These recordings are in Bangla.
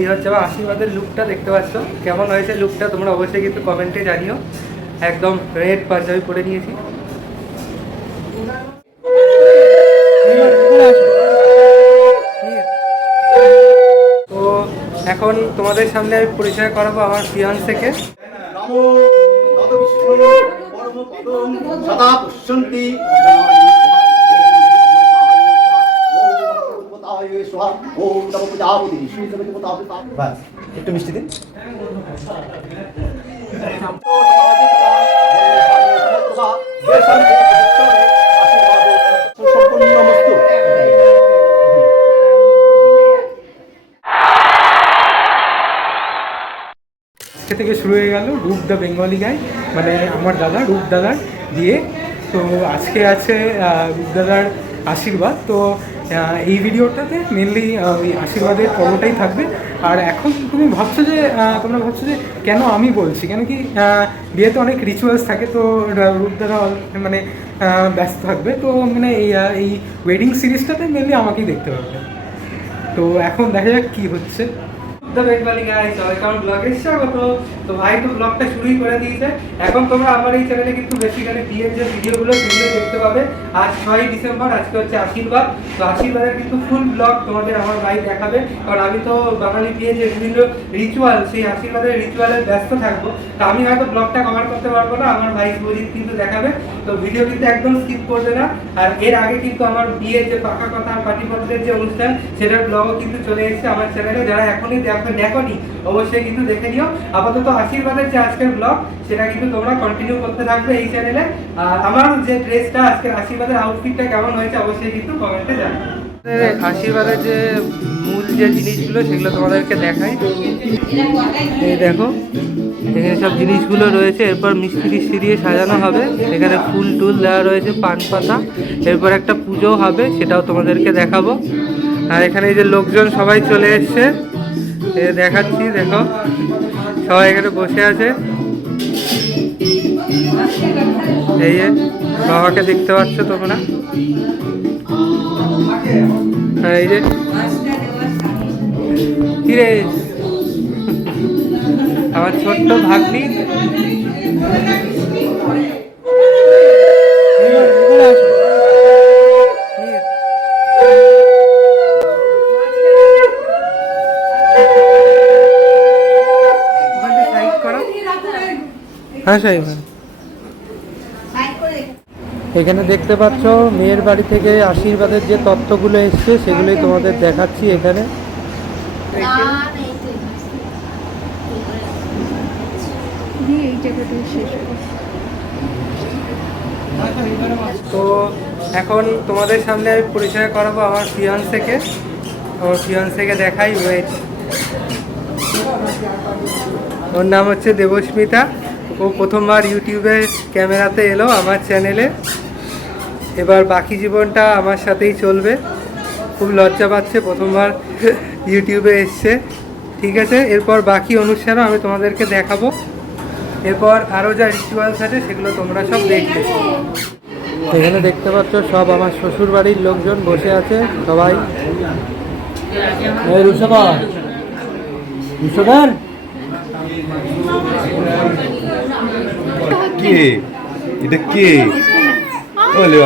এই হচ্ছে আমার আশীর্বাদের লুকটা দেখতে পাচ্ছ। কেমন হয়েছে লুকটা তোমরা অবশ্যই কিন্তু কমেন্টে জানিও। একদম রেড পাঞ্জাবি পরে নিয়েছি। তো এখন তোমাদের সামনে আমি পরিচয় করাবো আমার পদম সদা একটু মিষ্টি দিন। থেকে শুরু হয়ে গেল রূপ দ্য বেঙ্গলি গাই মানে আমার দাদা রূপ দাদার দিয়ে তো আজকে আছে আহ, রূপ দাদার আশীর্বাদ। তো এই ভিডিওটাতে মেনলি ওই আশীর্বাদের পর্বটাই থাকবে। আর এখন তুমি ভাবছ যে তোমরা ভাবছ যে কেন আমি বলছি? কেন কি বিয়েতে অনেক রিচুয়ালস থাকে, তো রূপদারা মানে ব্যস্ত থাকবে। তো মানে এই এই ওয়েডিং সিরিজটাতে মেনলি আমাকেই দেখতে পাবে তো এখন দেখা যাক কী হচ্ছে। তো ভাই তো ব্লগটা শুরুই করে দিয়েছে। এখন তোমরা আমার এই চ্যানেলে কিন্তু বিয়ের যে ভিডিওগুলো দেখতে পাবে। আজ ছয়ই ডিসেম্বর আজকে হচ্ছে আশীর্বাদ। তো আশীর্বাদের কিন্তু ফুল ব্লগ আমার ভাই দেখাবে। আমি তো বাঙালি বিয়ে যে বিভিন্ন রিচুয়াল সেই আশীর্বাদের রিচুয়ালে ব্যস্ত থাকব। তো আমি হয়তো ব্লগটা কভার করতে পারব না, আমার ভাই শুভজিৎ কিন্তু দেখাবে। তো ভিডিও কিন্তু একদম স্কিপ করবে না। আর এর আগে কিন্তু আমার বিয়ের যে পাকা কথা, পাটিপত্রের যে অনুষ্ঠান, সেটার ব্লগও কিন্তু চলে এসেছে আমার চ্যানেলে যারা এখনই দেখো, দেখোনি, অবশ্যই কিন্তু দেখে নিও। আপাতত আশীর্বাদের যে আজকের ব্লগ সেটা কিন্তু তোমরা কন্টিনিউ করতে থাকবে এই চ্যানেলে আর আমার যে ড্রেসটা আজকের আশীর্বাদের আউটফিটটা কেমন হয়েছে, অবশ্যই কিন্তু কমেন্টে জানাবে। আশীর্বাদের যে মূল যে জিনিসগুলো, সেগুলো তোমাদেরকে দেখাই। এই দেখো, এখানে সব জিনিসগুলো রয়েছে। এরপর মিস্ত্রি সিরিয়ে সাজানো হবে। এখানে ফুল টুল দেওয়া রয়েছে, পান পাতা। এরপর একটা পুজো হবে, সেটাও তোমাদেরকে দেখাবো। আর এখানে যে লোকজন সবাই চলে এসছে দেখাচ্ছি, দেখো। সবাই এখানে বসে আছে। এই বাবাকে দেখতে পাচ্ছ তোমরা। এই যে কিরে? আমার ছোট্ট ভাগ্নি। হ্যাঁ সাহেব এখানে দেখতে পাচ্ছ, মেয়ের বাড়ি থেকে আশীর্বাদের যে তত্ত্বগুলো এসছে, সেগুলোই তোমাদের দেখাচ্ছি এখানে। তো এখন তোমাদের সামনে আমি পরিচয় করাবো আমার ফিয়ান্সেকে। আমার ফিয়ান্সেকে দেখাই ওয়েট ওর নাম হচ্ছে দেবস্মিতা। ও প্রথমবার ইউটিউবে ক্যামেরাতে এলো আমার চ্যানেলে। এবার বাকি জীবনটা আমার সাথেই চলবে। খুব লজ্জা পাচ্ছে, প্রথমবার ইউটিউবে এসছে। ঠিক আছে, এরপর বাকি অনুষ্ঠানও আমি তোমাদেরকে দেখাবো। এরপর আরও যা রিচুয়ালস আছে, সেগুলো তোমরা সব দেখবে। এখানে দেখতে পাচ্ছ, সব আমার শ্বশুর বাড়ির লোকজন বসে আছে, সবাই। কে? এটা কে? বলে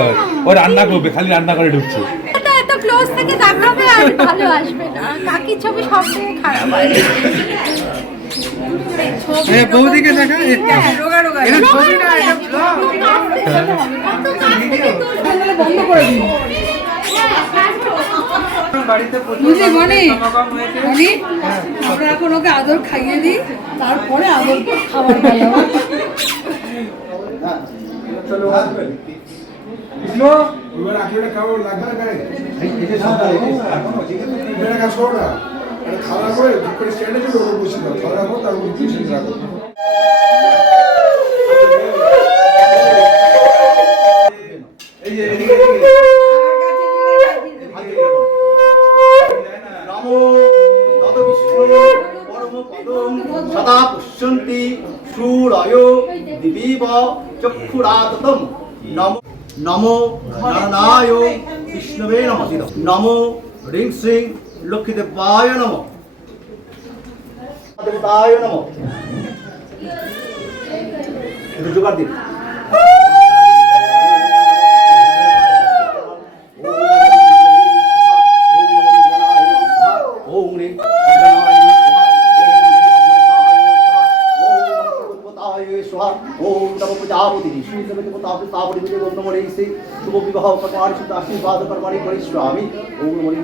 ও রান্না করবে খালি রান্না করে ঢুকছে। এটা এত ক্লোজ থেকে দেখাবে আর ভালো আসবে না। কাকির ছবি সব থেকে খারাপ আসবে বৌদিকে দেখা এ, এটা ছবি না, এটা vlog। বাড়িতে প্রচুর বুঝলি, মনি? মনি হ্যাঁ। আমরা এখন ওকে আদর খাইয়ে দিই তারপরে আদর খাবার খাওয়া এবার আসলে খাব লাগবে না গায়ে এটা কাজ করো না এটা খাওয়া করে ঠিক করে স্ট্যান্ডে চলে ওপর বসে দাও খাওয়া নমো নারায়ণ বিষ্ণবে নমঃ নমো রিং শ্রীং লক্ষ্মীদেবায় নমঃ দেবতায় নমঃ জোগাড় দিন ওম রে ওম নমঃ প্রজাপতি শ্রীদেবী দেবতাপতি তাপতি বিজয় ওম নমঃ রেসে কর্মাণি শুদ্ধ আশীর্বাদ কর্মাণি করিষ্যামি ওম নমঃ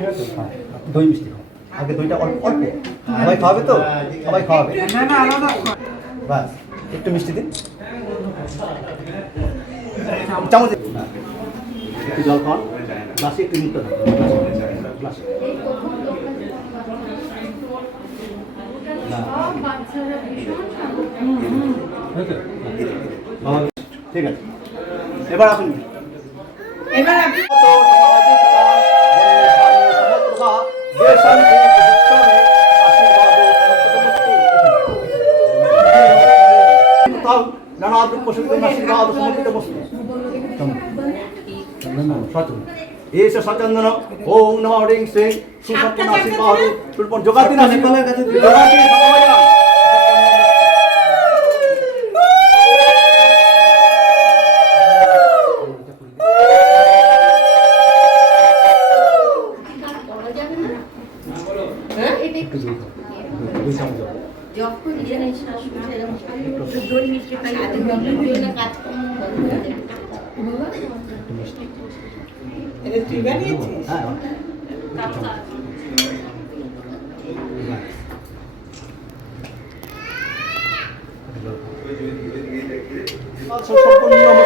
রেসে দই মিষ্টি খাও। আগে দইটা অল্প অল্প। সবাই খাওয়াবে তো? সবাই খাওয়াবে? বাস একটু মিষ্টি দিন। চামচ। একটু জল খাওয়ান গ্লাসে একটু মিষ্টি গ্লাসে। ঠিক আছে এবার আসুন এবার আপনি এসে সচন্দন ওম নমঃ হরিং সিং সুসপ্তন আশীর্বাদ সুলপন জোগাতি না শিবনের কাছে জোগাতি 첫 번째 넘어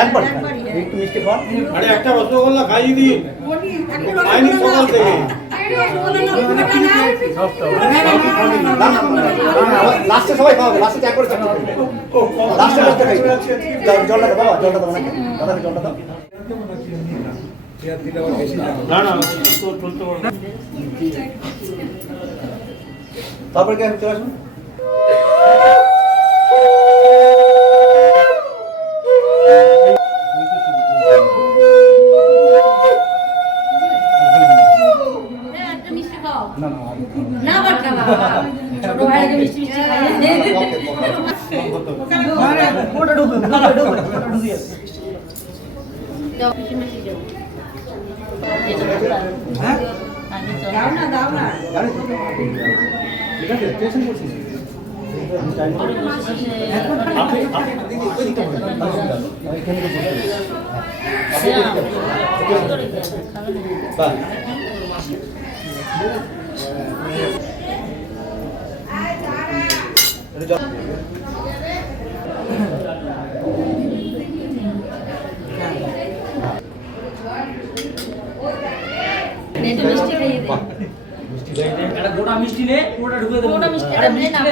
একবারই একটু মিষ্টি আরে একটা রসগোল্লা খাইয়ে দিন। খাইনি সকাল থেকে। লাস্টে সবাই খাওয়াবে লাস্টে ত্যাগ করে লাস্টে লাস্টে খাই। জলটা দাও বাবা জলটা দাও নাকি দাদা জলটা দাও। না না তো চলতে পারবে তারপরে কি চলে আসুন হ্যাঁ, একটা মিষ্টি খাও। না না না, আবার খাবা। ছোট ভাইকে মিষ্টি মিষ্টি খাইয়ে ওটা ঢুকবে না না ঢুকবে ওটা ঢুকিয়ে দাও, মিষ্টি মিষ্টি দাও। দাও না দাও না জানি তো ঠিক আছে টেনশন করছিস আপনি আপনি দিদি ওই দিকটা বলুন এখানে বাহ এটা জল একটু মিষ্টি খাইয়ে দে। গোটা মিষ্টি নে পুরোটা ঢুকে দেবো ওটা মিষ্টি একটা নে না, নে।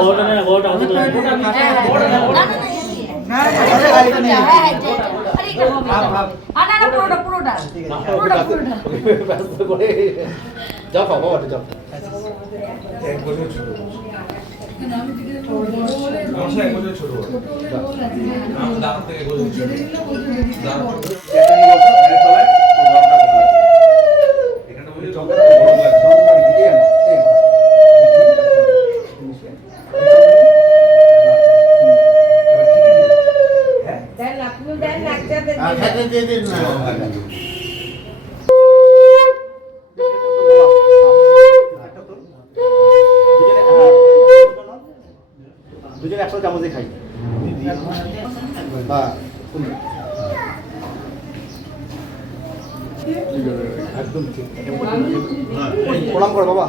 গোটা না গোটা হতে তো গোটা মিষ্টি হ্যাঁ, গোটা না না, না, না। হ্যাঁ, হ্যাঁ। আরে, এটা হবে, এটা হবে। আ, না, না, পুরোটা, পুরোটা। পুরোটা, পুরোটা। ব্যস্ত করে যা খাও বাবা যা এক বছর ছোট আমি দিকে বড় বলে এক বছর ছোট ছোট হলে বল আছে আমার দাদা থেকে এক বছর একদম ঠিক প্রণাম করো বাবা।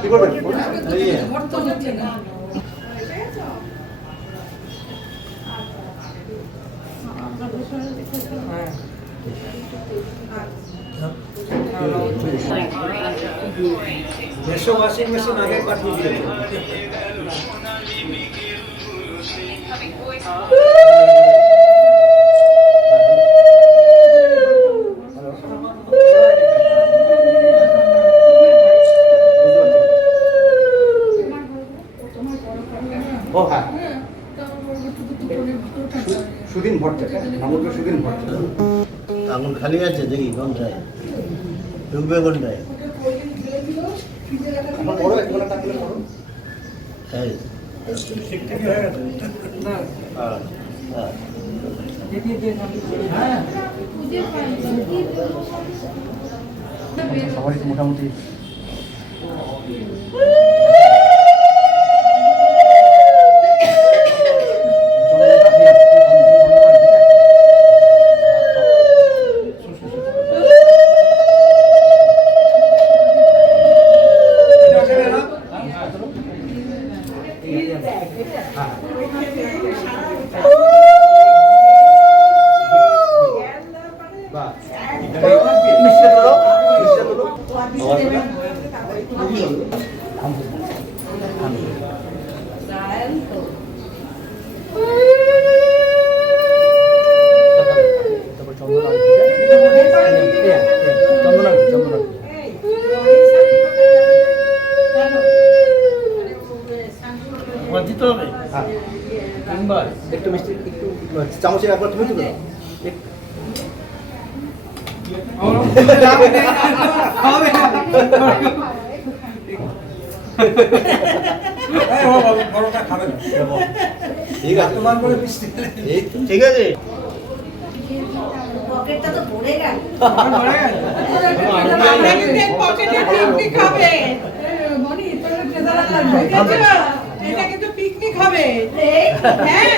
কি করবেন? দেড়শো ওয়াশিং মেশিন আগের বার দিয়েছে। ঢুকবে কোনটায় এই হ্যাঁ, হ্যাঁ। সবারই তো মোটামুটি Ooh. দিতে হবে? হ্যাঁ। তিনবার। একটু মিষ্টি একটু চামচে একবার তুমি একটু। ঠিক আছে। করে মিষ্টি ঠিক আছে। পকেটটা তো ভরে গেল। পকেটে পিকনিক মনি তোর লাগবে এটা কিন্তু পিকনিক হবে। হ্যাঁ,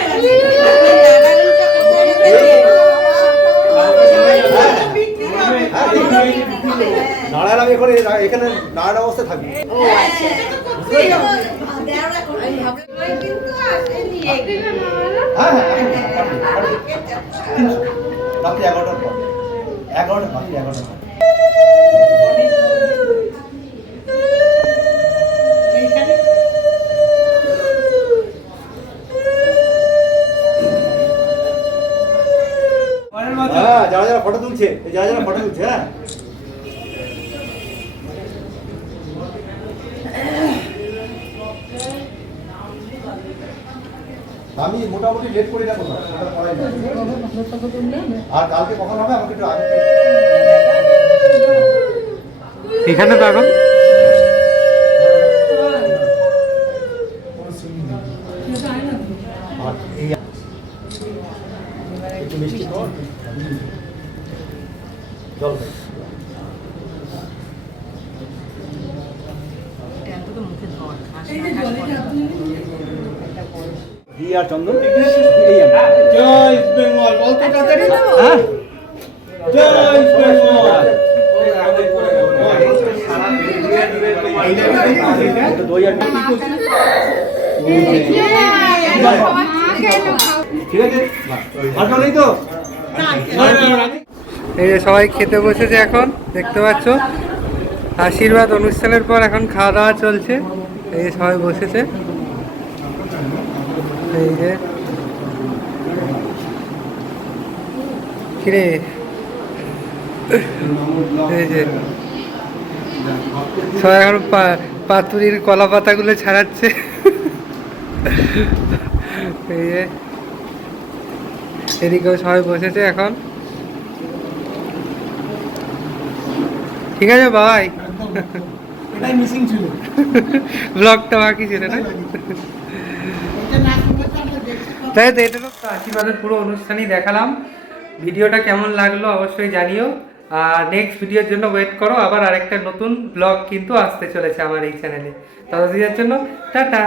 নারায়ণ আমি এখন এখানে নারায়ণ অবস্থায় হ্যাঁ রাত্রি এগারোটার পর। এগারোটা রাত্রি এগারোটার পর। ফটো তুলছে। এই যারা ফটো তুলছে হ্যাঁ। আমি মোটামুটি লেট করি না আর কালকে কখন হবে? আমাকে একটু আগে এখানে তো এখন? একটু মিষ্টি খাও জল খাও। ঘি আর চন্দন এই জয় বেঙ্গল বলতে তাড়াতাড়ি। হ্যাঁ? জয় বেঙ্গল। তো এই সবাই খেতে বসেছে এখন দেখতে পাচ্ছ? আশীর্বাদ অনুষ্ঠানের পর এখন খাওয়া দাওয়া চলছে। এই সবাই বসেছে। এই যে কিরে? এই যে সবাই এখন পাতুরির কলা পাতাগুলো ছাড়াচ্ছে। এই যে এদিকেও সবাই বসেছে এখন। ঠিক আছে বাই এটাই মিসিং ছিল। ব্লগটা বাকি ছিল না? তাই তো এটা তো আশীর্বাদের পুরো অনুষ্ঠানই দেখালাম। ভিডিওটা কেমন লাগল অবশ্যই জানিও। আর নেক্সট ভিডিওর জন্য ওয়েট করো, আবার আরেকটা নতুন ব্লগ কিন্তু আসতে চলেছে আমার এই চ্যানেলে ততদিনের জন্য, টাটা!